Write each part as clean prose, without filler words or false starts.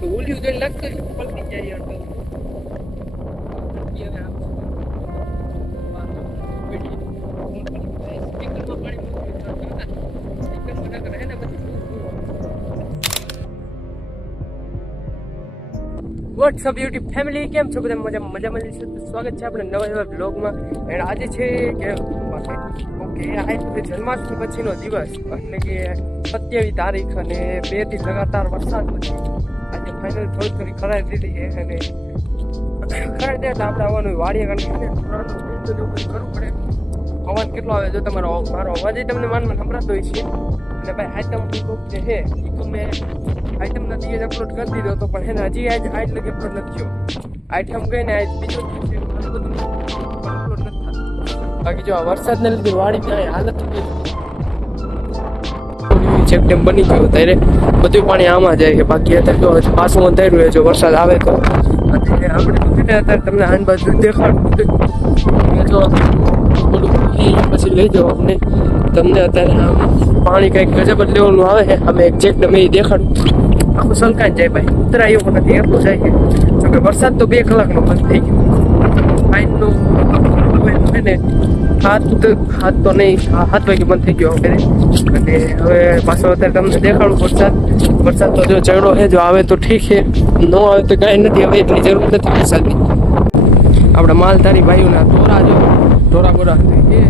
તો ઓલિયું જોઈને લાગતું છે પલટી જાય યાર તો વોટ્સઅપ યુટ્યુબ ફેમિલી કેમ છો બધા મજા મળી છે સ્વાગત છે આપણે નવા બ્લોગમાં એન્ડ આજે છે કે ઓકે આ જન્માષ્ટમી પછીનો દિવસ એટલે કે 27 તારીખ અને 2 થી લગાતાર વરસાદ પછી આજે ફાઇનલ થોડી ખરાઈ દીધી છે અને ખરાઈ દે એટલે આપણે આવવાનું વાડીએ કારણ કે કરવું પડે અવાજ કેટલો આવે જો તમારો મારો અવાજ તમને માનમાં સંભળાતો હોય છે અને ભાઈ આઈટમ જે છે એ તો મેં આઈટમ નથી જ અપલોડ કરી દીધો તો પણ એને હજી આજ લગી અપલોડ નથી થયો આઈટમ ગઈ ને આજ બીજો બધું અપલોડ નથી થતું બાકી જો આ વરસાદને લીધે વાડી ત્યાં હાલત ચેક ડેમ બની ગયો ત્યારે બધું પાણી આમાં જાય છે બાકી અત્યારે જો પાછું અંધારું રહે જો વરસાદ આવે તો અને આપણે તો અત્યારે તમને આન બાજુ દેખાડું જો પછી લઈ જાઓ અમને તમને અત્યારે પાણી કંઈક ગજબ જ લેવાનું આવે છે અમે એક ચેક ડેમ એ દેખાડું આખું સલકાઈ જાય ભાઈ ઉતરાય એવું નથી એટલું જાય છે જોકે વરસાદ તો 2 કલાકનો બંધ થઈ ગયો ફાઇનનો છે ને હાથ તો નહીં 7 વાગે બંધ થઈ ગયો વગેરે અને હવે પાછો અત્યારે તમને દેખાડું વરસાદ તો જો ચડ્યો છે જો આવે તો ઠીક છે ન આવે તો કાંઈ નથી હવે એટલી જરૂર નથી વરસાદની આપણે માલધારી ભાઈઓના ઢોરા ગોરા છે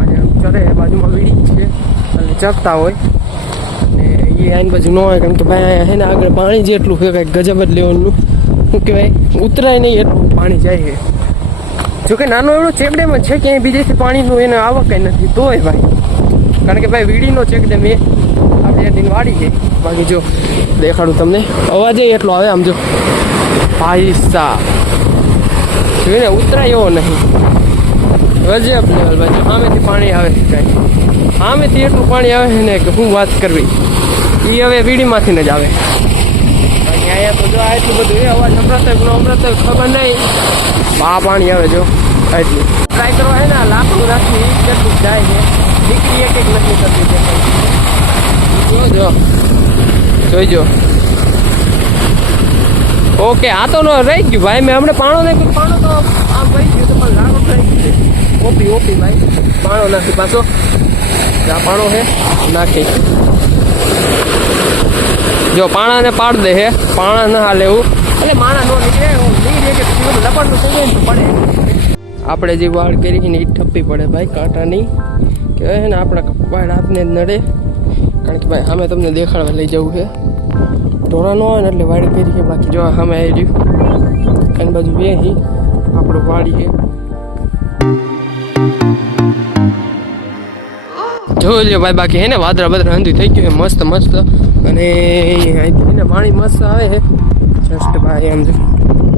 અને ચરે બાજુમાં વીડી છે અને ચરતા હોય અને એ આની બાજુ ન હોય કારણ કે ભાઈ હે ને આગળ પાણી જેટલું છે કંઈક ગજબ જ લેવાનું શું કહેવાય ઉતરાય નહીં એટલું પાણી જાય છે જોકે નાનો એવડો ચેકડેમ જ છે ક્યાંય બીજેથી પાણીનું એને આવક કંઈ નથી તોય ભાઈ કારણ કે ભાઈ વીડીનો ચેકડેમ એ આપણે એની વાડી છે બાકી જો દેખાડું તમને અવાજ એટલો આવે આમ જો ભાઈ સાહેબ જોઈને ઉતરાય એવો નહીં ગજબ લેવલ ભાઈ સામેથી પાણી આવે છે કાંઈ સામેથી એટલું પાણી આવે છે ને કે શું વાત કરવી એ હવે વીડીમાંથી જ આવે બાકી અહીંયા તો જો એટલું બધું એ અવાજ સંભળાતો ખબર નહીં આ પાણી આવે જો એટલું ટ્રાય કરવા હે ને લાકડું રાખી કેટલું જાય છે દીકરી એક નથી થતી જોઈજો ઓકે આ તો રહી ગયું ભાઈ મેં હમણાં પાણો તો આમ રહી ગયું તો પણ લાકડું રહી ગયું ઓપી ભાઈ પાણો નાખી પાછો આ પાણો છે નાખી જો પાણાને પાડ દે હે પાણા ના હાલે એવું એટલે માણા નો નીકળે લપડનું થઈ જાય પડે આપણે જે વાળ કરી ને એ ઠપ્પી પડે ભાઈ કાંટાની કહેવાય છે ને આપણા વાળ આપને જ નડે કારણ કે ભાઈ સામે તમને દેખાડવા લઈ જવું છે ઢોરા ન હોય ને એટલે વાળ કરી છે બાકી જો સામે આવી રહ્યું એની બાજુ બે આપણું વાડી છે જોઈ લ્યો ભાઈ બાકી હે ને વાદળા બદરા અંધું થઈ ગયું છે મસ્ત અને અહીંથી ને પાણી મસ્ત આવે છે જસ્ટ ભાઈ એમ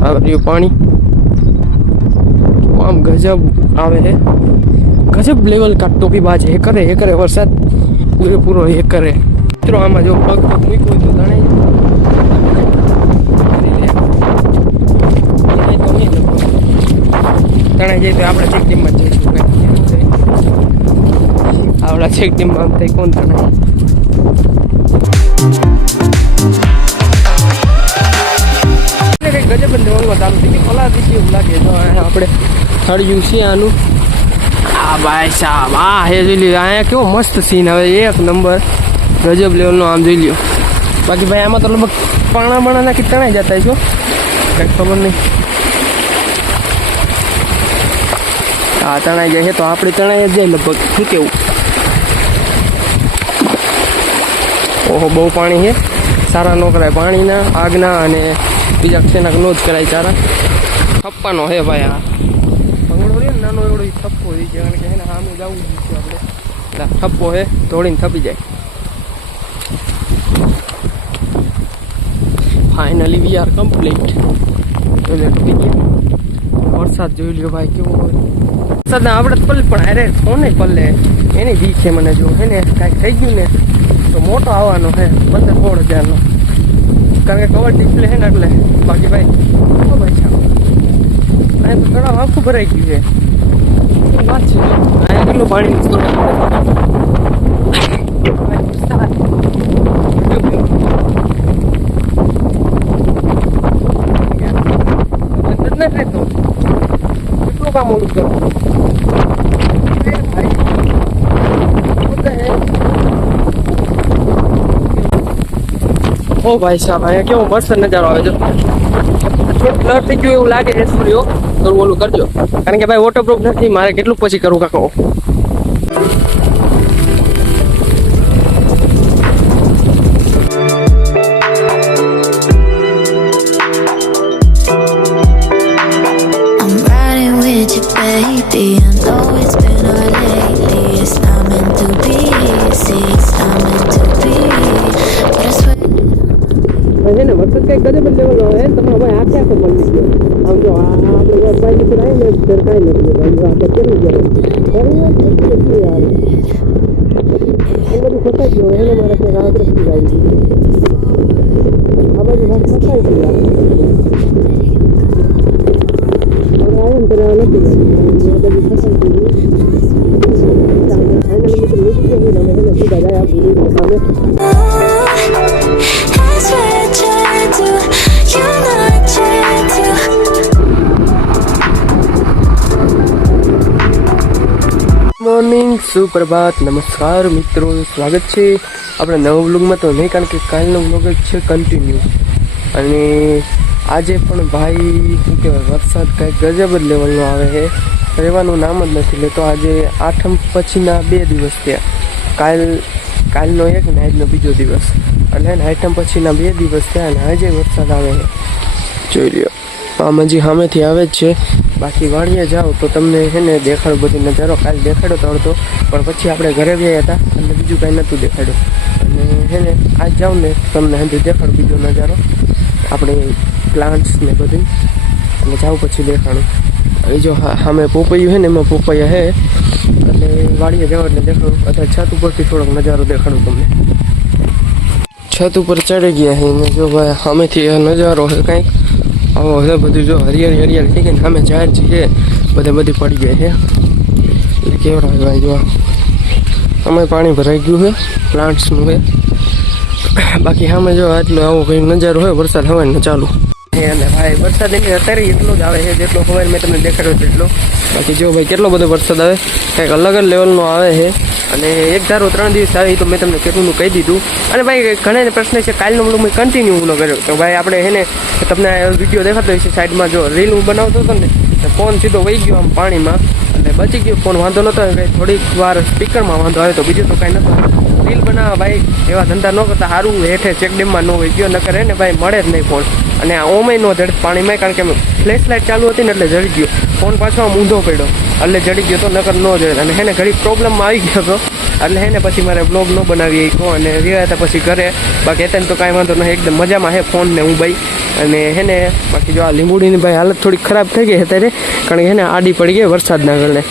આવ્યું પાણી આમ ગજબ આવે છે ગજબ લેવલ કા ટોપી બાજ એ કરે વરસાદ પૂરેપૂરો એ કરે મિત્રો આમાં જો પગ મૂક્યો તો તણાઈ જાય તો આપણે ચેક ટીમમાં જઈશું આપણા ચેક ટીમમાં આમ થઈ કોણ તણાય ગજબ લેવલમાં ચાલુ થઈ ગયું ફલાથી એવું લાગે તો આપણે થળિયું છે આનું આ ભાઈ સાહેબ આ હે જોઈ લ્યો અહીંયા કેવો મસ્ત સીન હવે એક નંબર ગજબ લેવલનો આમ જોઈ લ્યો બાકી ભાઈ આમાં તો લગભગ પાણા નાખી તણાઈ જતા છો કંઈક ખબર નહીં હા તણાઈ જાય છે તો આપણે તણાઈ જ જાય લગભગ શું કેવું ઓહો બહુ પાણી છે સારા ન કરાય પાણીના આગના અને બીજા ક્ષેનાક નો જ કરાય ચારા થપ્પાનો હે ભાઈ આ ભંગડો રે નાનો એવડો થપ્પો હોય છે કારણ કે એને સામે જવું છે આપણે થપ્પો હે દોડીને થપી જાય ફાઇનલી વી આર કમ્પ્લીટ થપી ગયા વરસાદ જોઈ લ્યો ભાઈ કેવો હોય વરસાદ આપણે જ પલ્લે પણ અરે ફોને પલ્લે એની બીક છે મને જો હે ને કાંઈક થઈ ગયું ને તો મોટો આવવાનો હે 15-16 હજારનો કારણ કે કવર ડિસ્પ્લે છે ને એટલે બાકી ભાઈ અહીંયા તો તળાવ આખું ભરાઈ ગયું છે વાત છે અહીંયા કેટલું પાણી હું કામ ઓલું કરો ઓ ભાઈ સાહેબ અહીંયા કેવો મસ્ત નજારો આવે છે થોડું બ્લર થઈ ગયું એવું લાગે છે સ્ટુડિયો થોડું ઓલું કરજો કારણ કે ભાઈ વોટરપ્રૂફ નથી મારે કેટલું પછી કરવું કાકો Baby, I know it's been hard lately. It's not meant to be easy. It's not meant to be. But I swear. છે ને વરસાદ કઈ ગજબ જ લેવલનો હે તમે હવે આખે આખો મળી ગયો આમ જો આપણે વરસાદ ની રાઈ ને ફેર કાઈ નથી આપણે કેવું ગયો યાર એ બધું ફસાઈ ગયો એને મારે કે રાત રસ્તી આવી આ બધું વાત ફસાઈ ગઈ યાર આયન તો નથી બધું ફસાઈ ગયું ફાઇનલી તો નીકળી ગયો ને મને સીધા જાય આપણી સામે મોર્નિંગ સુપ્રભાત નમસ્કાર મિત્રો સ્વાગત છે આપણે નવા વ્લોગમાં તો નહીં કારણ કે કાલનો વ્લોગ જ છે કન્ટિન્યુ અને આજે પણ ભાઈ શું કહેવાય વરસાદ કાંઈ ગજબ જ લેવલનો આવે છે રહેવાનું નામ જ નથી લેતો આજે આઠમ પછીના 2 દિવસ થયા કાલનો એક ને આજનો બીજો દિવસ એટલે આઠમ પછીના 2 દિવસ થયા અને આજે વરસાદ આવે છે જોઈ લ્યો આમ હજી સામેથી આવે જ છે બાકી વાડીએ જાઓ તો તમને છે ને દેખાડો બધું નજારો કાલ દેખાડો તો અડધો પણ પછી આપણે ઘરે ગયા હતા એટલે બીજું કાંઈ નહોતું દેખાડ્યું અને છે ને આજ જાઉં ને તમને હજી દેખાડું બીજો નજારો આપણે પ્લાન્ટ્સ ને બધું એટલે જાઉં પછી દેખાડું એ જો સામે પોપૈયું છે ને એમાં પોપૈયા છે એટલે વાડીએ જાઓ એટલે દેખાડું અથવા છત ઉપરથી થોડોક નજારો દેખાડું તમને છત ઉપર ચડી ગયા છે ને જો ભાઈ સામેથી નજારો છે કંઈક આવો છે બધું જો હરિયાળી હરિયાળી થઈ ગઈ ને સામે ઝાડ છે બધી પડી ગઈ છે એટલે કેવડા ભાઈ જો અમે પાણી ભરાઈ ગયું છે પ્લાન્ટ્સનું છે બાકી સામે જો આટલો આવો કંઈક નજારો હોય વરસાદ હવાને ચાલુ અને ભાઈ વરસાદ એની અત્યારે એટલો જ આવે છે જેટલો ખબર મેં તમને દેખાડ્યો તેટલો બાકી જો ભાઈ કેટલો બધો વરસાદ આવે કંઈક અલગ જ લેવલનો આવે છે અને એક ધારો 3 દિવસ આવી તો મેં તમને કેટલું કહી દીધું અને ભાઈ ઘણા પ્રશ્ન છે કાલનો વ્લોગ મેં કન્ટિન્યુ વ્લોગ કર્યો તો ભાઈ આપણે છે ને તમને વિડીયો દેખાતો હોય છે સાઈડમાં જો રીલ હું બનાવતો હતો ને તો ફોન સીધો વહી ગયો આમ પાણીમાં અને બચી ગયો ફોન વાંધો નહોતો કંઈ થોડીક વાર સ્પીકરમાં વાંધો આવ્યો તો બીજું તો કાંઈ નહોતું રીલ બનાવવા ભાઈ એવા ધંધા ન કરતા સારું હેઠે ચેકડેમમાં ન હોય ગયો નકર હે ને ભાઈ મળે જ નહીં ફોન અને આ ઓમેય નો જડ પાણીમાં કારણ કે ફ્લેશ લાઇટ ચાલુ હતી ને એટલે જડી ગયો ફોન પાછો આમ ઊંધો પડ્યો એટલે જડી ગયો તો નકર ન જડે અને હેને ઘડી પ્રોબ્લેમમાં આવી ગયો હતો એટલે હે ને પછી મારે બ્લોગ ન બનાવી શક્યો અને રહ્યા હતા પછી ઘરે બાકી અત્યારે તો કાંઈ વાંધો નહીં એકદમ મજામાં હે ફોન ને હું ભાઈ અને હે ને બાકી જો આ લીંબુડીની ભાઈ હાલત થોડી ખરાબ થઈ ગઈ અત્યારે કારણ કે હે ને આડી પડી ગઈ વરસાદના કારણે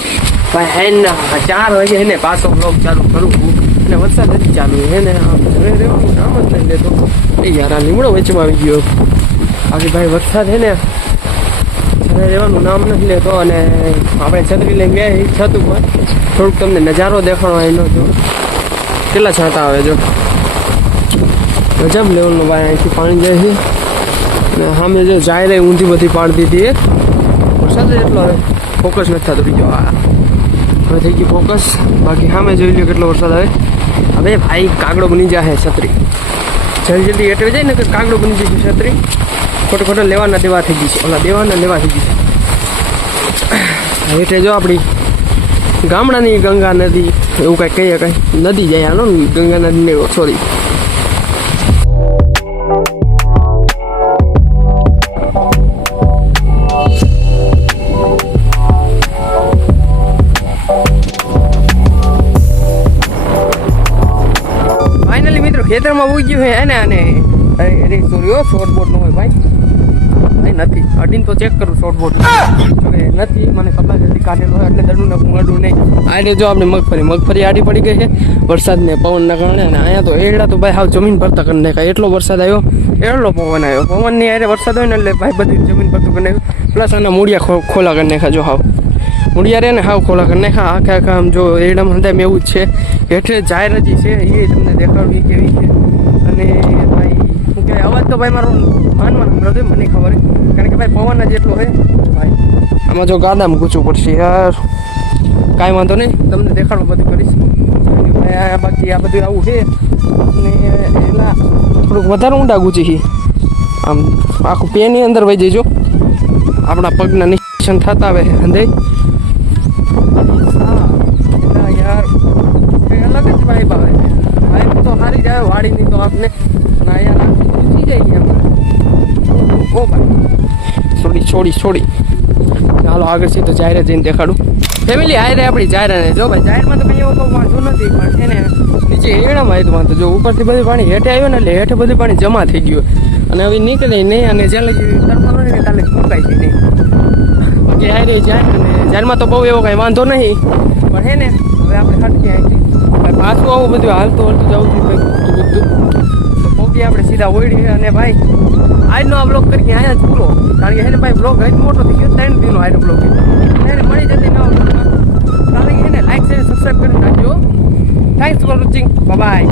ભાઈ હે ને 4 વાગે હે ને પાછો બ્લોગ ચાલુ કરું અને વરસાદ નથી ચાલુ હે ને ઘરે રહેવાનું નામ જ નહીં લેતો એ યાર આ લીમડો વચમાં આવી ગયો બાકી ભાઈ વરસાદ હે ને ઘરે રહેવાનું નામ નથી લેતો અને આપણે છત્રી લઈને ગયા છત ઉપર થોડુંક તમને નજારો દેખાડો એનો જો કેટલા છાંટા આવે જો ગજબ લેવલનો ભાઈ અહીંથી પાણી જાય છે અને સામે જે જાય રહી ઊંધી બધી પાડી દીધી વરસાદ એટલો હવે ફોકસ નથી થતો બીજો હવે થઈ ગયું ફોકસ બાકી સામે જોઈ લો કેટલો વરસાદ આવે હવે ભાઈ કાગડો બની જાય છત્રી જલ્દી એટલે જાય ને કે કાગડો બની જશે છત્રી ખોટો લેવાના દેવા થઈ ગઈ છે ઓલા દેવાના લેવા થઈ ગઈ છે એટલે જો આપણી ગામડાની ગંગા નદી એવું કાંઈ કહીએ કાંઈ નદી જાય હાલો ને ગંગા નદીને સોરી ફાઇનલી મિત્રો ખેતરમાં ઉઈ ગયું હે ને અને અરે સોરી શોર્ટ બોટ નો હોય ભાઈ નથી અડીને તો ચેક કરું શોર્ટ બોટ હવે નથી મને ખબર જલ્દી કાઢેલો હોય એટલે દડું નાખું અડું નહીં આડે જો આપણે મગફળી આડી પડી ગઈ છે વરસાદને પવનના કારણે અને અહીંયા તો એરડા તો ભાઈ હાવ જમીન ભરતા કરી નાખાય એટલો વરસાદ આવ્યો એટલો પવન આવ્યો પવનની આરે વરસાદ હોય ને એટલે ભાઈ બધી જમીન ભરતું કરી નાખ્યું પ્લસ આના મૂળિયા ખોલા કરી નાખ્યા જો હાવ મૂળિયા રે ને હાવ ખોલા કરી નાખ્યા આખા આમ જો એરડામાં હંધાય એવું જ છે હેઠે જાહેરજી છે એ તમને દેખાડવી કેવી છે અને ભાઈ શું કહેવાય અવાજ તો ભાઈ મારો માનવાનો મને ખબર કારણ કે ભાઈ પવન જ એટલો હોય ભાઈ આમાં જો ગાડામાં ઘૂંચવું પડશે યાર. કાંઈ વાંધો નહીં, તમને દેખાડું બધું કરીશ. બાકી આ બધું આવું છે ને એના થોડુંક વધારે ઊંડા ઘૂંચી છે. આમ આખું પેની અંદર વહી જઈજો. આપણા પગના નિશાન થતા આવે અંદે. હા યાર કંઈ અલગ જ વાઇબ આવે. વાઇબ તો સારી જાય વાડીની તો આપને. અને અહીંયા ઘૂંચી જાય આમ. ઓ ભાઈ છોડી ચાલો આગળ સીધો જાહેર જઈને દેખાડું. ફેમિલી હારે આપણી જાહેરાને જો ભાઈ જાહેરમાં તો કંઈ એવો કોઈ વાંધો નથી, પણ એને નીચે એડામાં આવ્યું વાંધો. જો ઉપરથી બધું પાણી હેઠે આવ્યું ને એટલે હેઠે બધું પાણી જમા થઈ ગયું અને હવે નીકળે નહીં. અને જ્યાં લગી તરફા ને ત્યાં લગી ફૂંકાય છે નહીં. બાકી હારે જાય અને જાહેરમાં તો બહુ એવો કાંઈ વાંધો નહીં, પણ હે ને હવે આપણે હટકી આવી ભાઈ પાછું આવું બધું હાલતું જવું છું ભાઈ બધું. તો પોકી આપણે સીધા ઓળી. અને ભાઈ આજનો આ બ્લોગ કરી અહીંયા જ પૂરો, કારણ કે એને ભાઈ બ્લોગ હજી મોટો થઈ ગયો. 3 દિનનો આજનો બ્લોગ એને મળી જતી નવા બ્લોગમાં. કારણ કે એને લાઈક શેર સબસ્ક્રાઈબ કરી નાખજો. Thanks for watching. બાય.